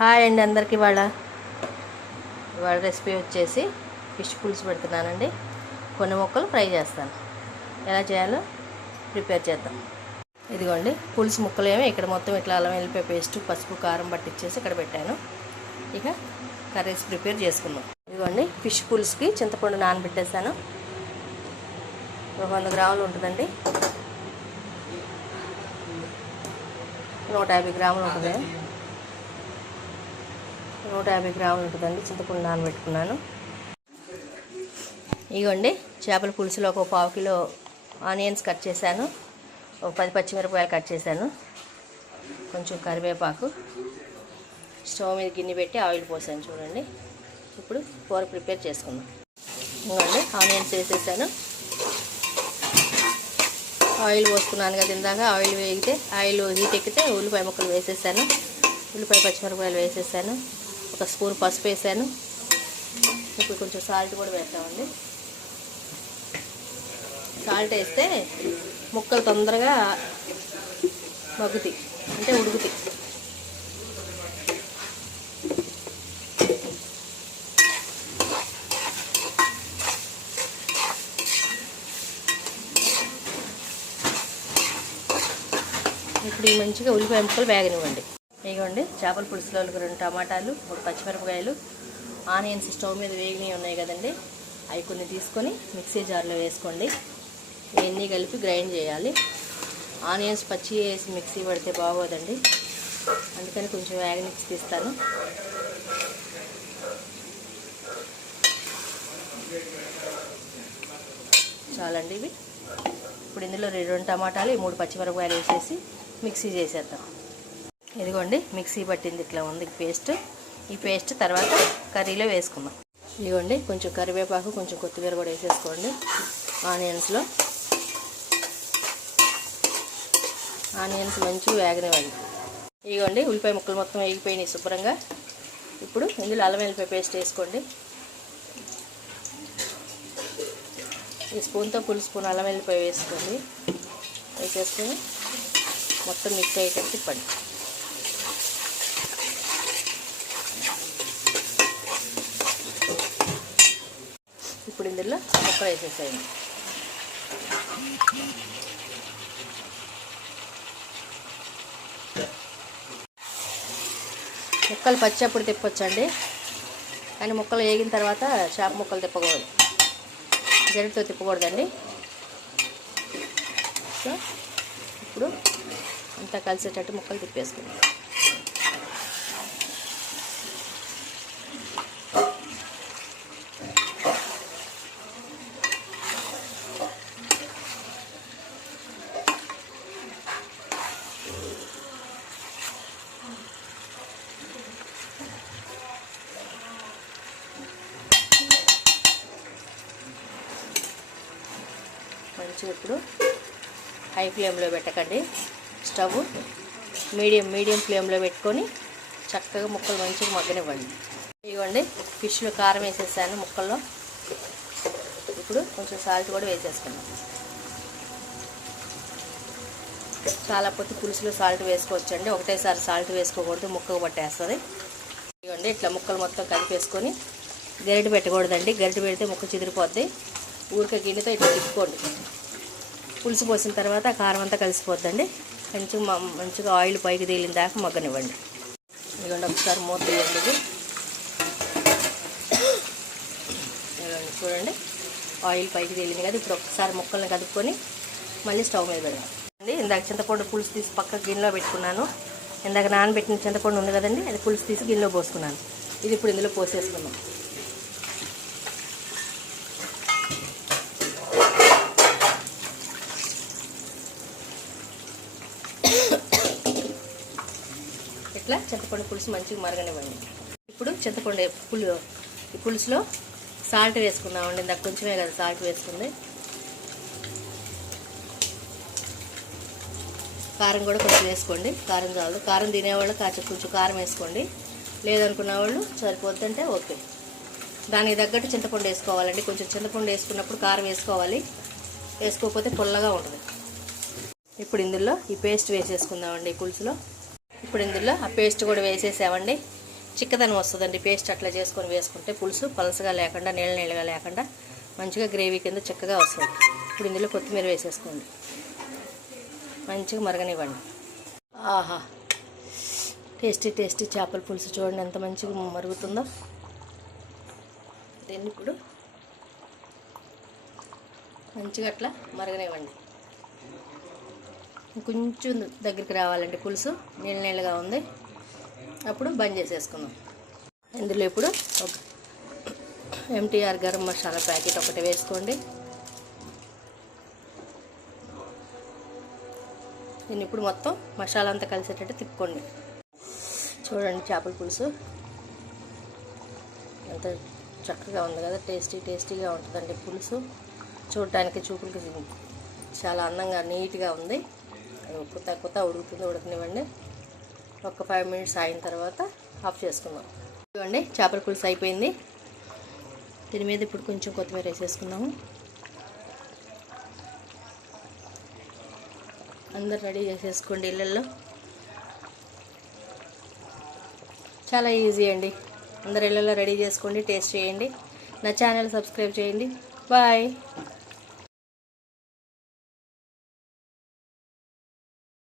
Hi అండి అందరికీ. ఇవాళ రెసిపీ వచ్చేసి ఫిష్ పులుసు పెడుతున్నానండి. కొన్ని ముక్కలు ఫ్రై చేస్తాను. ఎలా చేయాలో ప్రిపేర్ చేద్దాం. ఇదిగోండి పులుసు ముక్కలు ఏమో ఇక్కడ మొత్తం ఇట్లా అల్లం వెల్లిపాయ పేస్ట్, పసుపు, కారం పట్టించేసి ఇక్కడ పెట్టాను. ఇక కర్రీస్ ప్రిపేర్ చేసుకుందాం. ఇదిగోండి ఫిష్ పులుసుకి చింతపండు నానబెట్టేసాను. 100 గ్రాములు ఉంటుందండి. 150 గ్రాములు ఉంటుంది. 150 గ్రాములు ఉంటుందండి చింతపండు నానబెట్టుకున్నాను. ఇదిగోండి చేపల పులుసులో ఒక 1/2 కిలో ఆనియన్స్ కట్ చేశాను. ఒక 10 పచ్చిమిరపకాయలు కట్ చేశాను. కొంచెం కరివేపాకు. స్టవ్ మీద గిన్నె పెట్టి ఆయిల్ పోసాను చూడండి. ఇప్పుడు కూర ప్రిపేర్ చేసుకుందాం. ఇదిగోండి ఆనియన్స్ వేసేసాను. ఆయిల్ పోసుకున్నాను కదా ఇందాక. ఆయిల్ వేగితే ఆయిల్ హీట్ ఎక్కితే ఉల్లిపాయ ముక్కలు వేసేసాను. ఉల్లిపాయ పచ్చిమిరపకాయలు వేసేసాను. 1 స్పూన్ పసుపు వేసాను. ఇప్పుడు కొంచెం సాల్ట్ కూడా వేస్తామండి. సాల్ట్ వేస్తే ముక్కలు తొందరగా మగ్గుతాయి, అంటే ఉడుకుతాయి. ఇప్పుడు ఈ మంచిగా ఉల్లిపాయ ముక్కలు వేగనివ్వండి. ఇదిగోండి చేపల పులుసులో 2 టమాటాలు, 3 పచ్చిమిరపకాయలు, ఆనియన్స్ స్టవ్ మీద వేగినవి ఉన్నాయి కదండి, అవి కొన్ని తీసుకొని మిక్సీ జార్లో వేసుకోండి. ఇవన్నీ కలిపి గ్రైండ్ చేయాలి. ఆనియన్స్ పచ్చి వేసి మిక్సీ పడితే బాగోదండి, అందుకని కొంచెం వేగనిచ్చి తీస్తాను. చాలండి ఇవి. ఇప్పుడు ఇందులో 2 టమాటాలు, 3 పచ్చిమిరపకాయలు వేసేసి మిక్సీ చేసేద్దాం. ఇదిగోండి మిక్సీ పట్టింది, ఇట్లా ఉంది పేస్ట్. ఈ పేస్ట్ తర్వాత కర్రీలో వేసుకుందాం. ఇదిగోండి కొంచెం కరివేపాకు, కొంచెం కొత్తిమీర కూడా వేసేసుకోండి. ఆనియన్స్ మంచిగా వేగనివ్వండి. ఇదిగోండి ఉల్లిపాయ ముక్కలు మొత్తం వేగిపోయినాయి శుభ్రంగా. ఇప్పుడు ఇందులో అల్లం వెల్లిపాయ పేస్ట్ వేసుకోండి. ఈ స్పూన్తో ఫుల్ స్పూన్ అల్లం వెల్లిపాయ వేసుకోండి. వేసేసుకొని మొత్తం మిక్స్ అయ్యేటట్టు తిప్పండి. ఇప్పుడు ఇందులో ముక్కలు వేసేసేయండి. ముక్కలు పచ్చప్పుడు తిప్పొచ్చండి, కానీ ముక్కలు వేగిన తర్వాత చేప ముక్కలు తిప్పకూడదు, గరిటతో తిప్పకూడదండి. సో ఇప్పుడు అంతా కలిసేటట్టు ముక్కలు తిప్పేసుకుందాం. మంచిగా ఇప్పుడు హై ఫ్లేమ్లో పెట్టకండి, స్టవ్ మీడియం ఫ్లేమ్లో పెట్టుకొని చక్కగా ముక్కలు మంచిగా మగ్గనివ్వండి. ఇవ్వండి ఫిష్లో కారం వేసేసాను ముక్కల్లో. ఇప్పుడు కొంచెం సాల్ట్ కూడా వేసేసుకున్నాం. చాలా పొత్తి పులుసులో సాల్ట్ వేసుకోవచ్చండి, ఒకటేసారి సాల్ట్ వేసుకోకూడదు, ముక్కకు పట్టేస్తుంది. ఇవ్వండి ఇట్లా ముక్కలు మొత్తం కలిపేసుకొని గరిటె పెట్టకూడదండి, గరిటె పెడితే ముక్క చిదిరిపోద్ది. ఊరికే గిన్నెతో ఇట్లా తిప్పుకోండి. పులుసు పోసిన తర్వాత కారం అంతా కలిసిపోద్దండి. మంచిగా ఆయిల్ పైకి తేలిన దాకా మగ్గనివ్వండి. ఇదిగోండి ఒకసారి మూత తీయండి. ఇదిగోండి చూడండి ఆయిల్ పైకి తేలింది కదా. ఇప్పుడు ఒకసారి ముక్కల్ని కదుపుకొని మళ్ళీ స్టవ్ మీద పెడదాం అండి. ఇందాక చింతపండు పులుసు తీసి పక్క గిన్నెలో పెట్టుకున్నాను. ఇందాక నానబెట్టిన చింతపండు ఉంది కదండి, అది పులుసు తీసి గిన్నెలో పోసుకున్నాను. ఇది ఇప్పుడు ఇందులో పోసేసుకున్నాం. ఇట్లా చింతపండు పులుసు మంచిగా మరగనివ్వండి. ఇప్పుడు చింతపండు ఈ పులుసులో సాల్ట్ వేసుకున్నామండి. ఇందాక కొంచెమే కదా సాల్ట్ వేసుకుంది. కారం కూడా కొంచెం వేసుకోండి, కారం చాలు. కారం తినేవాళ్ళు కొంచెం కారం వేసుకోండి, లేదనుకున్న వాళ్ళు సరిపోద్దంటే ఓకే. దానికి తగ్గట్టు చింతపండు వేసుకోవాలండి. కొంచెం చింతపండు వేసుకున్నప్పుడు కారం వేసుకోవాలి, వేసుకోకపోతే పుల్లగా ఉంటుంది. ఇప్పుడు ఇందులో ఈ పేస్ట్ వేసేసుకుందామండి ఈ పులుసులో. ఇప్పుడు ఇందులో ఆ పేస్ట్ కూడా వేసేసామండి. చిక్కదనం వస్తుందండి. పేస్ట్ అట్లా చేసుకొని వేసుకుంటే పులుసు పలసగా లేకుండా నీళ్ళగా లేకుండా మంచిగా గ్రేవీ కింద చిక్కగా వస్తుంది. ఇప్పుడు ఇందులో కొత్తిమీర వేసేసుకోండి. మంచిగా మరగనివ్వండి. ఆహా, టేస్టీ టేస్టీ చేపల పులుసు చూడండి ఎంత మంచిగా మరుగుతుందో. దీన్ని ఇప్పుడు మంచిగా అట్లా మరగనివ్వండి. కొంచెం దగ్గరికి రావాలండి పులుసు, నీళ్ళగా ఉంది. అప్పుడు బంద్ చేసేసుకుందాం. ఇందులో ఇప్పుడు ఒక ఎంటీఆర్ గరం మసాలా ప్యాకెట్ ఒకటి వేసుకోండి. దీన్ని ఇప్పుడు మొత్తం మసాలా అంతా కలిసేటట్టు తిప్పుకోండి. చూడండి చేపల పులుసు ఎంత చక్కగా ఉంది కదా, టేస్టీగా ఉంటుందండి పులుసు. చూడటానికి చూపులకి చాలా అందంగా నీట్గా ఉంది. కొత్త ఉడకనివ్వండి. ఒక 5 మినిట్స్ అయిన తర్వాత ఆఫ్ చేసుకుందాం. చూడండి చేపల పులుసు అయిపోయింది. దీని మీద ఇప్పుడు కొంచెం కొత్తిమీర వేసేసుకుందాము. అందరు రెడీ చేసేసుకోండి ఇళ్ళల్లో. చాలా ఈజీ అండి. అందరు ఇళ్ళల్లో రెడీ చేసుకోండి, టేస్ట్ చేయండి. నా ఛానల్ సబ్స్క్రైబ్ చేయండి. బాయ్.